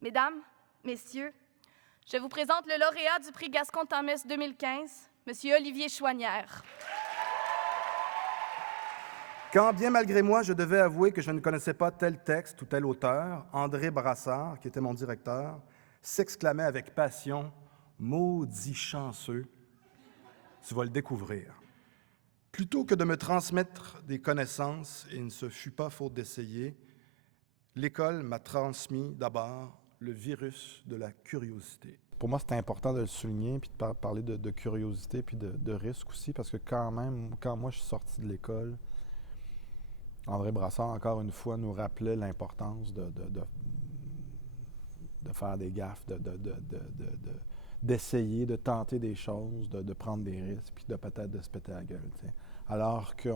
Mesdames, Messieurs, je vous présente le lauréat du prix Gascon-Tamès 2015, M. Olivier Chouanière. Quand, bien malgré moi, je devais avouer que je ne connaissais pas tel texte ou tel auteur, André Brassard, qui était mon directeur, s'exclamait avec passion « Maudit chanceux, tu vas le découvrir ». Plutôt que de me transmettre des connaissances, et il ne se fut pas faute d'essayer, l'école m'a transmis d'abord le virus de la curiosité. Pour moi, c'était important de le souligner, puis de parler de curiosité, puis de risque aussi, parce que quand même, quand moi je suis sorti de l'école, André Brassard, encore une fois, nous rappelait l'importance de faire des gaffes, d'essayer, de tenter des choses, de prendre des risques, puis de peut-être de se péter la gueule. T'sais. Alors que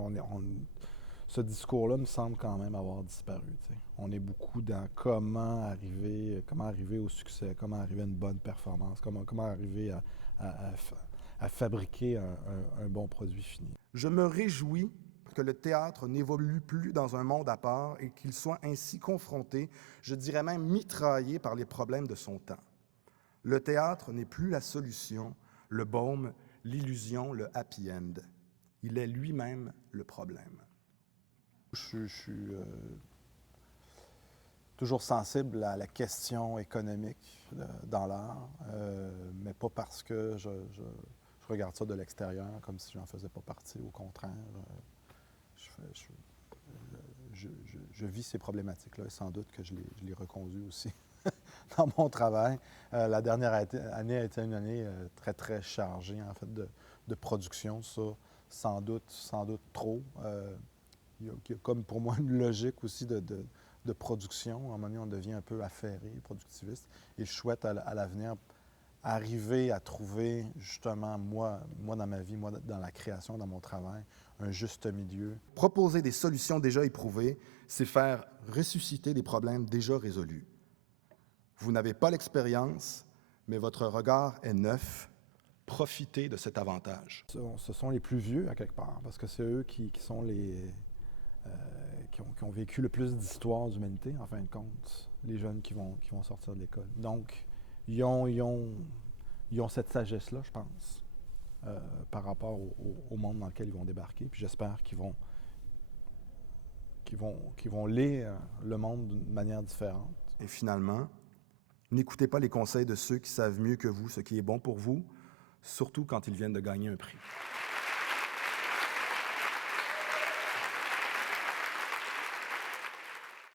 ce discours-là me semble quand même avoir disparu. T'sais. On est beaucoup dans comment arriver au succès, comment arriver à une bonne performance, comment arriver à fabriquer un bon produit fini. Je me réjouis que le théâtre n'évolue plus dans un monde à part et qu'il soit ainsi confronté, je dirais même mitraillé par les problèmes de son temps. Le théâtre n'est plus la solution, le baume, l'illusion, le happy end. Il est lui-même le problème. Je suis toujours sensible à la question économique dans l'art, mais pas parce que je regarde ça de l'extérieur comme si j'en faisais pas partie. Au contraire, je vis ces problématiques-là et sans doute que je les reconduis aussi dans mon travail. La dernière année a été une année très, très chargée en fait de production. Ça, sans doute trop. Il y a comme pour moi une logique aussi de production. À un moment donné, on devient un peu affairé, productiviste. Et je souhaite à l'avenir arriver à trouver justement, moi dans ma vie, moi dans la création, dans mon travail, un juste milieu. Proposer des solutions déjà éprouvées, c'est faire ressusciter des problèmes déjà résolus. Vous n'avez pas l'expérience, mais votre regard est neuf. Profitez de cet avantage. Ce sont les plus vieux, à quelque part, parce que c'est eux qui sont qui ont vécu le plus d'histoire d'humanité, en fin de compte, les jeunes qui vont sortir de l'école. Donc, ils ont cette sagesse-là, je pense, par rapport au monde dans lequel ils vont débarquer. Puis j'espère qu'ils vont lire le monde d'une manière différente. Et finalement, n'écoutez pas les conseils de ceux qui savent mieux que vous ce qui est bon pour vous, surtout quand ils viennent de gagner un prix.